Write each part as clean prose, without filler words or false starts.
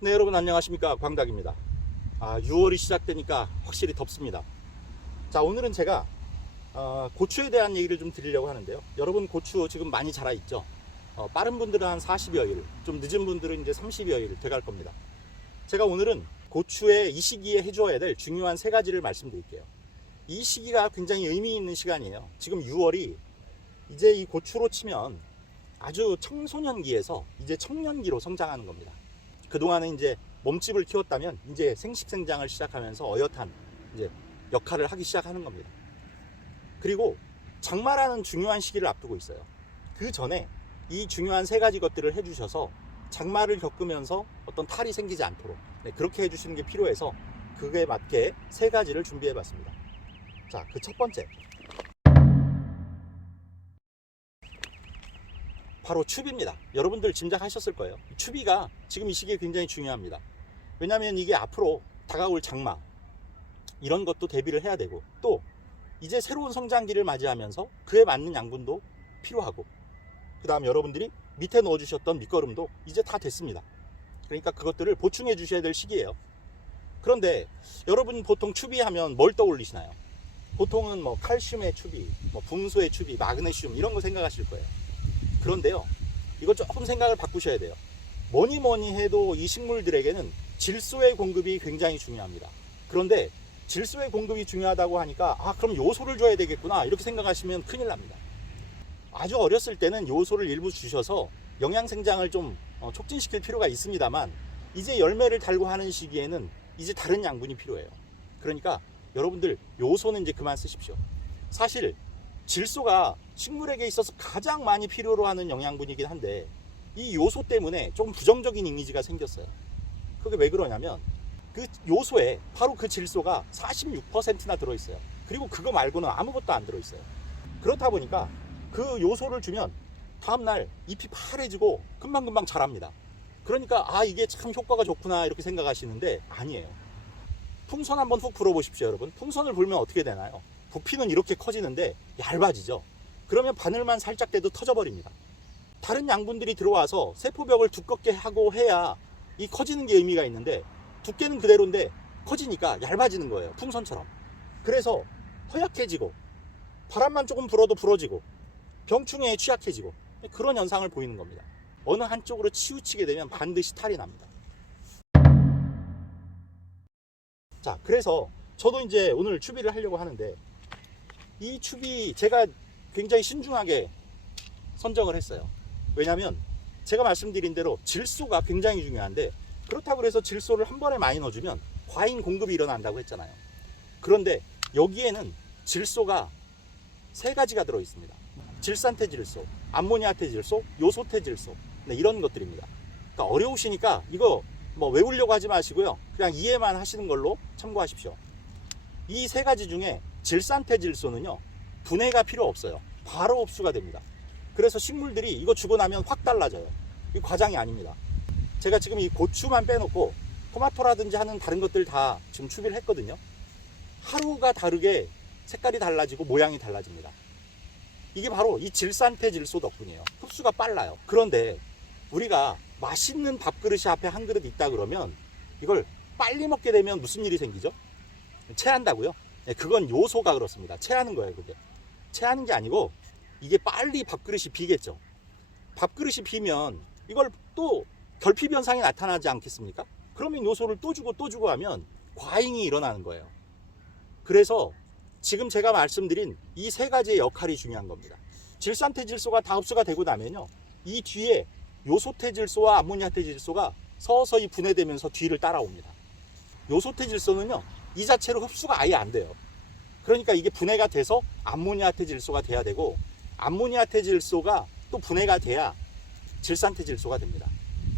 네, 여러분 안녕하십니까, 광닭입니다. 6월이 시작되니까 확실히 덥습니다. 자, 오늘은 제가 고추에 대한 얘기를 좀 드리려고 하는데요. 여러분 고추 지금 많이 자라 있죠. 빠른 분들은 한 40여일, 좀 늦은 분들은 이제 30여일 돼갈 겁니다. 제가 오늘은 고추에 이 시기에 해줘야 될 중요한 3가지를 말씀드릴게요. 이 시기가 굉장히 의미 있는 시간이에요. 지금 6월이 이제 이 고추로 치면 아주 청소년기에서 이제 청년기로 성장하는 겁니다. 그동안은 이제 몸집을 키웠다면 이제 생식생장을 시작하면서 어엿한 이제 역할을 하기 시작하는 겁니다. 그리고 장마라는 중요한 시기를 앞두고 있어요. 그 전에 이 중요한 3가지 것들을 해주셔서 장마를 겪으면서 어떤 탈이 생기지 않도록 그렇게 해주시는 게 필요해서 그에 맞게 3가지를 준비해 봤습니다. 자, 그 첫 번째, 바로 추비입니다. 여러분들 짐작하셨을 거예요. 추비가 지금 이 시기에 굉장히 중요합니다. 왜냐하면 이게 앞으로 다가올 장마 이런 것도 대비를 해야 되고, 또 이제 새로운 성장기를 맞이하면서 그에 맞는 양분도 필요하고, 그 다음 여러분들이 밑에 넣어주셨던 밑거름도 이제 다 됐습니다. 그러니까 그것들을 보충해 주셔야 될 시기예요. 그런데 여러분 보통 추비하면 뭘 떠올리시나요? 보통은 뭐 칼슘의 추비, 뭐 붕소의 추비, 마그네슘 이런 거 생각하실 거예요. 그런데요, 이거 조금 생각을 바꾸셔야 돼요. 뭐니 해도 이 식물들에게는 질소의 공급이 굉장히 중요합니다. 그런데 질소의 공급이 중요하다고 하니까 그럼 요소를 줘야 되겠구나 이렇게 생각하시면 큰일 납니다. 아주 어렸을 때는 요소를 일부 주셔서 영양생장을 좀 촉진시킬 필요가 있습니다만, 이제 열매를 달고 하는 시기에는 이제 다른 양분이 필요해요. 그러니까 여러분들 요소는 이제 그만 쓰십시오. 사실 질소가 식물에게 있어서 가장 많이 필요로 하는 영양분이긴 한데, 이 요소 때문에 좀 부정적인 이미지가 생겼어요. 그게 왜 그러냐면 그 요소에 바로 그 질소가 46%나 들어있어요. 그리고 그거 말고는 아무것도 안 들어있어요. 그렇다 보니까 그 요소를 주면 다음날 잎이 파래지고 금방금방 자랍니다. 그러니까 이게 참 효과가 좋구나 이렇게 생각하시는데 아니에요. 풍선 한번 훅 불어보십시오. 여러분, 풍선을 불면 어떻게 되나요? 부피는 이렇게 커지는데 얇아지죠. 그러면 바늘만 살짝 대도 터져버립니다. 다른 양분들이 들어와서 세포벽을 두껍게 하고 해야 이 커지는 게 의미가 있는데, 두께는 그대로인데 커지니까 얇아지는 거예요, 풍선처럼. 그래서 허약해지고 바람만 조금 불어도 부러지고 병충해에 취약해지고 그런 현상을 보이는 겁니다. 어느 한쪽으로 치우치게 되면 반드시 탈이 납니다. 자, 그래서 저도 이제 오늘 추비를 하려고 하는데, 이 추비 제가 굉장히 신중하게 선정을 했어요. 왜냐하면 제가 말씀드린 대로 질소가 굉장히 중요한데, 그렇다고 해서 질소를 한 번에 많이 넣어주면 과잉 공급이 일어난다고 했잖아요. 그런데 여기에는 질소가 3가지가 들어있습니다. 질산태질소, 암모니아태질소, 요소태질소, 이런 것들입니다. 그러니까 어려우시니까 이거 뭐 외우려고 하지 마시고요, 그냥 이해만 하시는 걸로 참고하십시오. 이 3가지 중에 질산태질소는요, 분해가 필요 없어요. 바로 흡수가 됩니다. 그래서 식물들이 이거 주고 나면 확 달라져요. 이 과장이 아닙니다. 제가 지금 이 고추만 빼놓고 토마토라든지 하는 다른 것들 다 지금 추비를 했거든요. 하루가 다르게 색깔이 달라지고 모양이 달라집니다. 이게 바로 이 질산태질소 덕분이에요. 흡수가 빨라요. 그런데 우리가 맛있는 밥그릇이 앞에 한 그릇 있다 그러면 이걸 빨리 먹게 되면 무슨 일이 생기죠? 체한다고요? 그건 요소가 그렇습니다. 체하는 거예요. 그게 체하는 게 아니고 이게 빨리 밥그릇이 비겠죠. 밥그릇이 비면 이걸 또 결핍 현상이 나타나지 않겠습니까? 그러면 요소를 또 주고 하면 과잉이 일어나는 거예요. 그래서 지금 제가 말씀드린 이 3가지의 역할이 중요한 겁니다. 질산태질소가 다 흡수가 되고 나면요, 이 뒤에 요소태질소와 암모니아태질소가 서서히 분해되면서 뒤를 따라옵니다. 요소태질소는요, 이 자체로 흡수가 아예 안 돼요. 그러니까 이게 분해가 돼서 암모니아태질소가 돼야 되고, 암모니아태질소가 또 분해가 돼야 질산태질소가 됩니다.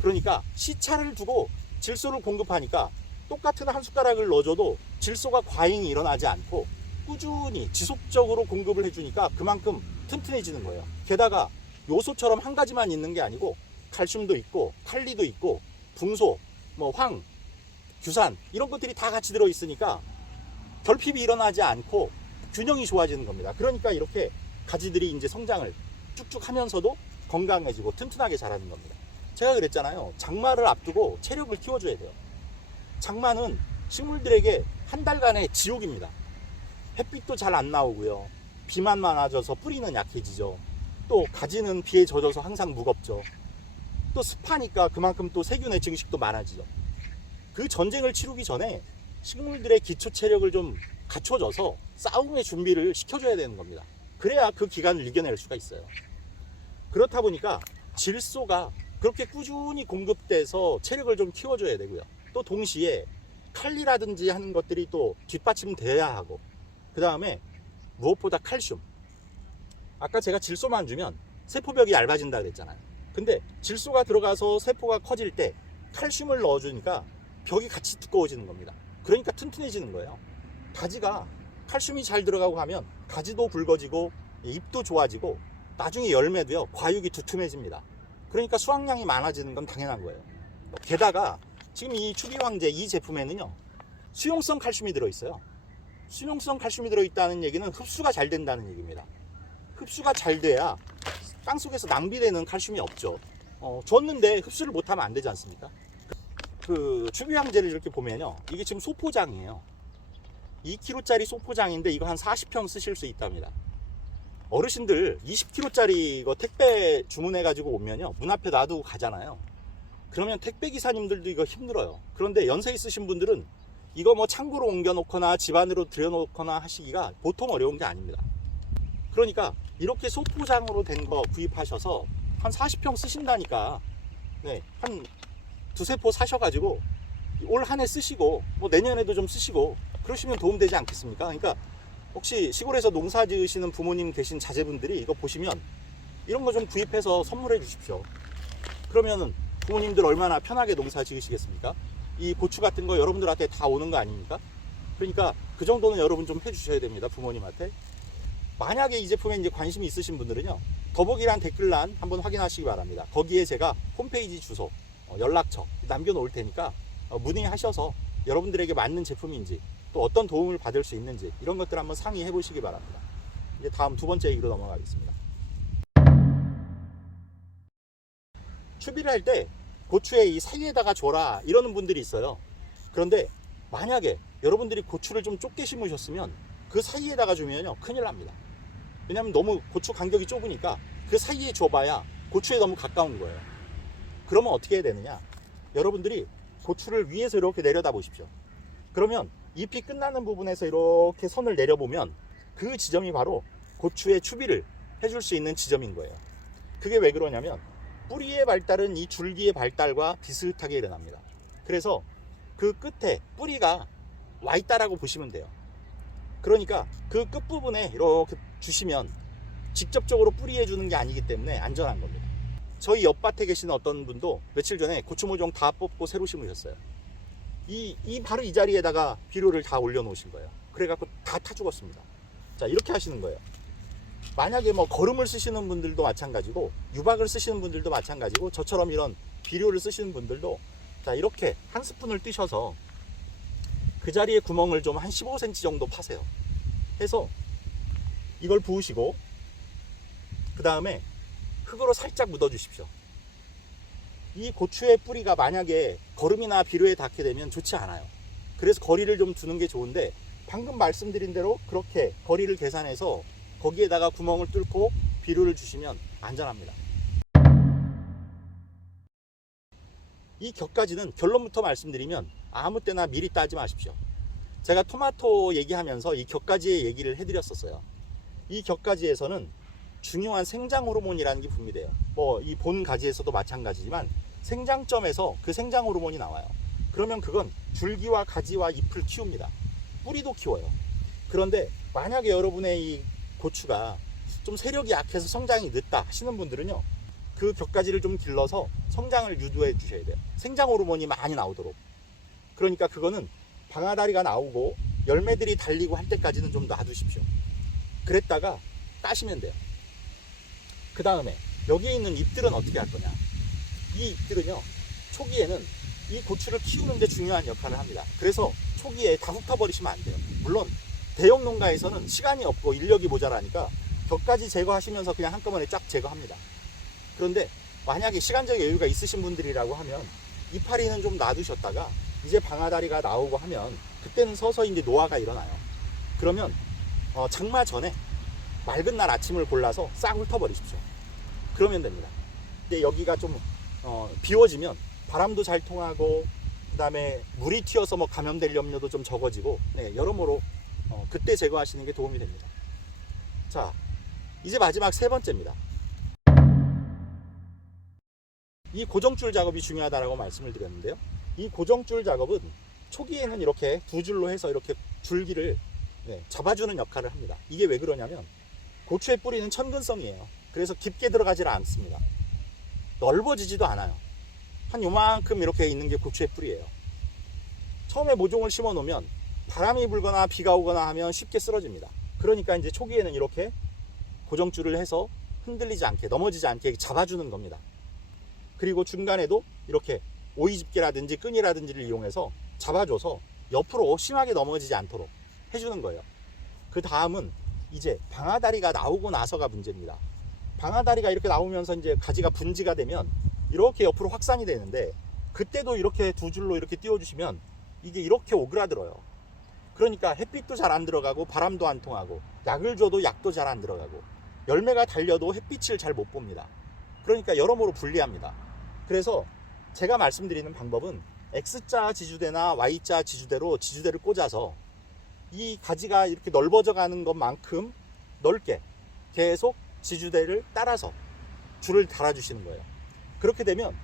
그러니까 시차를 두고 질소를 공급하니까 똑같은 한 숟가락을 넣어줘도 질소가 과잉이 일어나지 않고 꾸준히 지속적으로 공급을 해주니까 그만큼 튼튼해지는 거예요. 게다가 요소처럼 한 가지만 있는 게 아니고 칼슘도 있고 칼리도 있고 붕소, 황, 규산 이런 것들이 다 같이 들어있으니까 결핍이 일어나지 않고 균형이 좋아지는 겁니다. 그러니까 이렇게 가지들이 이제 성장을 쭉쭉 하면서도 건강해지고 튼튼하게 자라는 겁니다. 제가 그랬잖아요. 장마를 앞두고 체력을 키워줘야 돼요. 장마는 식물들에게 한 달간의 지옥입니다. 햇빛도 잘 안 나오고요. 비만 많아져서 뿌리는 약해지죠. 또 가지는 비에 젖어서 항상 무겁죠. 또 습하니까 그만큼 또 세균의 증식도 많아지죠. 그 전쟁을 치르기 전에 식물들의 기초 체력을 좀 갖춰줘서 싸움의 준비를 시켜줘야 되는 겁니다. 그래야 그 기간을 이겨낼 수가 있어요. 그렇다 보니까 질소가 그렇게 꾸준히 공급돼서 체력을 좀 키워줘야 되고요. 또 동시에 칼리라든지 하는 것들이 또 뒷받침돼야 하고, 그 다음에 무엇보다 칼슘. 아까 제가 질소만 주면 세포벽이 얇아진다 그랬잖아요. 근데 질소가 들어가서 세포가 커질 때 칼슘을 넣어주니까 벽이 같이 두꺼워지는 겁니다. 그러니까 튼튼해지는 거예요. 가지가 칼슘이 잘 들어가고 하면 가지도 굵어지고 잎도 좋아지고 나중에 열매도요, 과육이 두툼해집니다. 그러니까 수확량이 많아지는 건 당연한 거예요. 게다가 지금 이 추비황제 이 제품에는요, 수용성 칼슘이 들어있어요. 수용성 칼슘이 들어있다는 얘기는 흡수가 잘 된다는 얘기입니다. 흡수가 잘 돼야 땅속에서 낭비되는 칼슘이 없죠. 줬는데 흡수를 못하면 안 되지 않습니까? 그 추비황제를 이렇게 보면요, 이게 지금 소포장이에요. 2kg짜리 소포장인데 이거 한 40평 쓰실 수 있답니다. 어르신들 20kg짜리 이거 택배 주문해가지고 오면요, 문 앞에 놔두고 가잖아요. 그러면 택배 기사님들도 이거 힘들어요. 그런데 연세 있으신 분들은 이거 뭐 창고로 옮겨놓거나 집 안으로 들여놓거나 하시기가 보통 어려운 게 아닙니다. 그러니까 이렇게 소포장으로 된 거 구입하셔서 한 40평 쓰신다니까, 네, 한 두세 포 사셔가지고 올 한 해 쓰시고 뭐 내년에도 좀 쓰시고 그러시면 도움되지 않겠습니까? 그러니까 혹시 시골에서 농사 지으시는 부모님 계신 자제분들이 이거 보시면 이런 거 좀 구입해서 선물해 주십시오. 그러면은 부모님들 얼마나 편하게 농사 지으시겠습니까? 이 고추 같은 거 여러분들한테 다 오는 거 아닙니까? 그러니까 그 정도는 여러분 좀 해주셔야 됩니다, 부모님한테. 만약에 이 제품에 이제 관심이 있으신 분들은요, 더보기란 댓글란 한번 확인하시기 바랍니다. 거기에 제가 홈페이지 주소, 연락처 남겨놓을 테니까 문의하셔서 여러분들에게 맞는 제품인지 또 어떤 도움을 받을 수 있는지 이런 것들 한번 상의해 보시기 바랍니다. 이제 다음 두 번째 얘기로 넘어가겠습니다. 추비를 할 때 고추에 이 사이에다가 줘라 이러는 분들이 있어요. 그런데 만약에 여러분들이 고추를 좀 좁게 심으셨으면 그 사이에다가 주면요, 큰일 납니다. 왜냐하면 너무 고추 간격이 좁으니까 그 사이에 줘봐야 고추에 너무 가까운 거예요. 그러면 어떻게 해야 되느냐, 여러분들이 고추를 위에서 이렇게 내려다 보십시오. 그러면 잎이 끝나는 부분에서 이렇게 선을 내려보면 그 지점이 바로 고추의 추비를 해줄 수 있는 지점인 거예요. 그게 왜 그러냐면 뿌리의 발달은 이 줄기의 발달과 비슷하게 일어납니다. 그래서 그 끝에 뿌리가 와 있다라고 보시면 돼요. 그러니까 그 끝부분에 이렇게 주시면 직접적으로 뿌리에 주는 게 아니기 때문에 안전한 겁니다. 저희 옆밭에 계시는 어떤 분도 며칠 전에 고추 모종 다 뽑고 새로 심으셨어요. 바로 이 자리에다가 비료를 다 올려놓으신 거예요. 그래갖고 다 타 죽었습니다. 자, 이렇게 하시는 거예요. 만약에 뭐 거름을 쓰시는 분들도 마찬가지고 유박을 쓰시는 분들도 마찬가지고 저처럼 이런 비료를 쓰시는 분들도 자, 이렇게 한 스푼을 뜨셔서 그 자리에 구멍을 좀 한 15cm 정도 파세요. 해서 이걸 부으시고 그 다음에 흙으로 살짝 묻어 주십시오. 이 고추의 뿌리가 만약에 거름이나 비료에 닿게 되면 좋지 않아요. 그래서 거리를 좀 두는 게 좋은데 방금 말씀드린 대로 그렇게 거리를 계산해서 거기에다가 구멍을 뚫고 비료를 주시면 안전합니다. 이 격가지는 결론부터 말씀드리면 아무 때나 미리 따지 마십시오. 제가 토마토 얘기하면서 이 격가지의 얘기를 해드렸었어요. 이 격가지에서는 중요한 생장 호르몬이라는 게 분비돼요. 뭐 이 본 가지에서도 마찬가지지만 생장점에서 그 생장 호르몬이 나와요. 그러면 그건 줄기와 가지와 잎을 키웁니다. 뿌리도 키워요. 그런데 만약에 여러분의 이 고추가 좀 세력이 약해서 성장이 늦다 하시는 분들은요, 그 격가지를 좀 길러서 성장을 유도해 주셔야 돼요. 생장 호르몬이 많이 나오도록. 그러니까 그거는 방아다리가 나오고 열매들이 달리고 할 때까지는 좀 놔두십시오. 그랬다가 따시면 돼요. 그 다음에 여기에 있는 잎들은 어떻게 할 거냐, 이 잎들은요 초기에는 이 고추를 키우는데 중요한 역할을 합니다. 그래서 초기에 다 훑어버리시면 안 돼요. 물론 대형 농가에서는 시간이 없고 인력이 모자라니까 격가지 제거하시면서 그냥 한꺼번에 쫙 제거합니다. 그런데 만약에 시간적 여유가 있으신 분들이라고 하면 이파리는 좀 놔두셨다가 이제 방아다리가 나오고 하면 그때는 서서히 이제 노화가 일어나요. 그러면 장마 전에 맑은 날 아침을 골라서 싹 훑어버리십시오. 그러면 됩니다. 근데 여기가 좀 비워지면 바람도 잘 통하고 그 다음에 물이 튀어서 뭐 감염될 염려도 좀 적어지고, 네, 여러모로 그때 제거하시는 게 도움이 됩니다. 자, 이제 마지막 세 번째입니다. 이 고정줄 작업이 중요하다고 말씀을 드렸는데요. 이 고정줄 작업은 초기에는 이렇게 두 줄로 해서 이렇게 줄기를 잡아주는 역할을 합니다. 이게 왜 그러냐면 고추의 뿌리는 천근성이에요. 그래서 깊게 들어가질 않습니다. 넓어지지도 않아요. 한 요만큼 이렇게 있는 게 고추의 뿌리예요. 처음에 모종을 심어 놓으면 바람이 불거나 비가 오거나 하면 쉽게 쓰러집니다. 그러니까 이제 초기에는 이렇게 고정줄을 해서 흔들리지 않게, 넘어지지 않게 잡아주는 겁니다. 그리고 중간에도 이렇게 오이집게라든지 끈이라든지를 이용해서 잡아줘서 옆으로 심하게 넘어지지 않도록 해주는 거예요. 그 다음은 이제 방아다리가 나오고 나서가 문제입니다. 방아다리가 이렇게 나오면서 이제 가지가 분지가 되면 이렇게 옆으로 확산이 되는데, 그때도 이렇게 두 줄로 이렇게 띄워주시면 이게 이렇게 오그라들어요. 그러니까 햇빛도 잘 안 들어가고 바람도 안 통하고 약을 줘도 약도 잘 안 들어가고 열매가 달려도 햇빛을 잘 못 봅니다. 그러니까 여러모로 불리합니다. 그래서 제가 말씀드리는 방법은 X자 지주대나 Y자 지주대로 지주대를 꽂아서 이 가지가 이렇게 넓어져 가는 것만큼 넓게 계속 지주대를 따라서 줄을 달아주시는 거예요. 그렇게 되면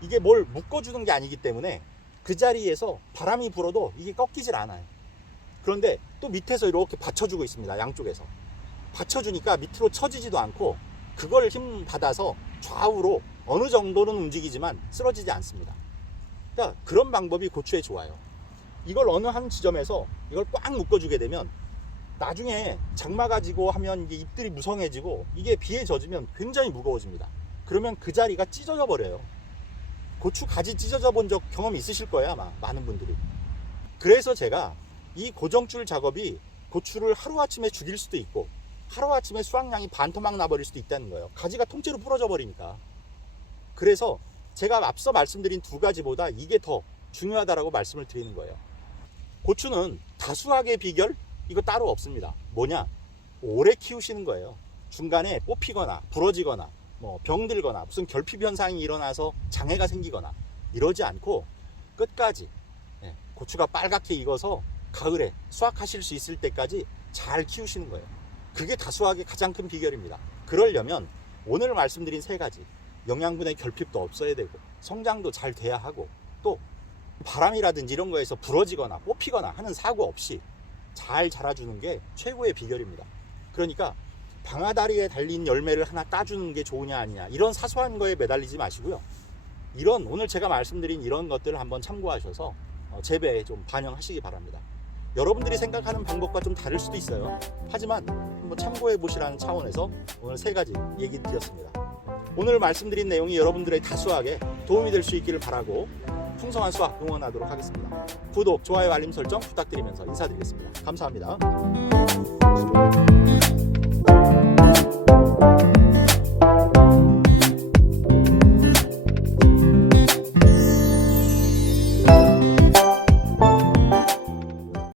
이게 뭘 묶어주는 게 아니기 때문에 그 자리에서 바람이 불어도 이게 꺾이질 않아요. 그런데 또 밑에서 이렇게 받쳐주고 있습니다. 양쪽에서 받쳐주니까 밑으로 처지지도 않고 그걸 힘 받아서 좌우로 어느 정도는 움직이지만 쓰러지지 않습니다. 그러니까 그런 방법이 고추에 좋아요. 이걸 어느 한 지점에서 이걸 꽉 묶어주게 되면 나중에 장마 가지고 하면 이게 잎들이 무성해지고 이게 비에 젖으면 굉장히 무거워집니다. 그러면 그 자리가 찢어져 버려요. 고추 가지 찢어져 본 적 경험 있으실 거예요, 아마 많은 분들이. 그래서 제가 이 고정줄 작업이 고추를 하루아침에 죽일 수도 있고 하루아침에 수확량이 반토막 나버릴 수도 있다는 거예요. 가지가 통째로 부러져 버리니까. 그래서 제가 앞서 말씀드린 두 가지보다 이게 더 중요하다고 말씀을 드리는 거예요. 고추는 다수학의 비결 이거 따로 없습니다. 뭐냐? 오래 키우시는 거예요. 중간에 뽑히거나 부러지거나 뭐 병들거나 무슨 결핍 현상이 일어나서 장애가 생기거나 이러지 않고 끝까지 고추가 빨갛게 익어서 가을에 수확하실 수 있을 때까지 잘 키우시는 거예요. 그게 다수학의 가장 큰 비결입니다. 그러려면 오늘 말씀드린 세 가지, 영양분의 결핍도 없어야 되고 성장도 잘 돼야 하고 또 바람이라든지 이런 거에서 부러지거나 뽑히거나 하는 사고 없이 잘 자라주는 게 최고의 비결입니다. 그러니까 방아다리에 달린 열매를 하나 따주는 게 좋으냐 아니냐 이런 사소한 거에 매달리지 마시고요. 이런 오늘 제가 말씀드린 이런 것들을 한번 참고하셔서 재배에 좀 반영하시기 바랍니다. 여러분들이 생각하는 방법과 좀 다를 수도 있어요. 하지만 한번 참고해 보시라는 차원에서 오늘 세 가지 얘기 드렸습니다. 오늘 말씀드린 내용이 여러분들의 다수학에 도움이 될 수 있기를 바라고 풍성한 수확 응원하도록 하겠습니다. 구독, 좋아요, 알림 설정 부탁드리면서 인사드리겠습니다. 감사합니다.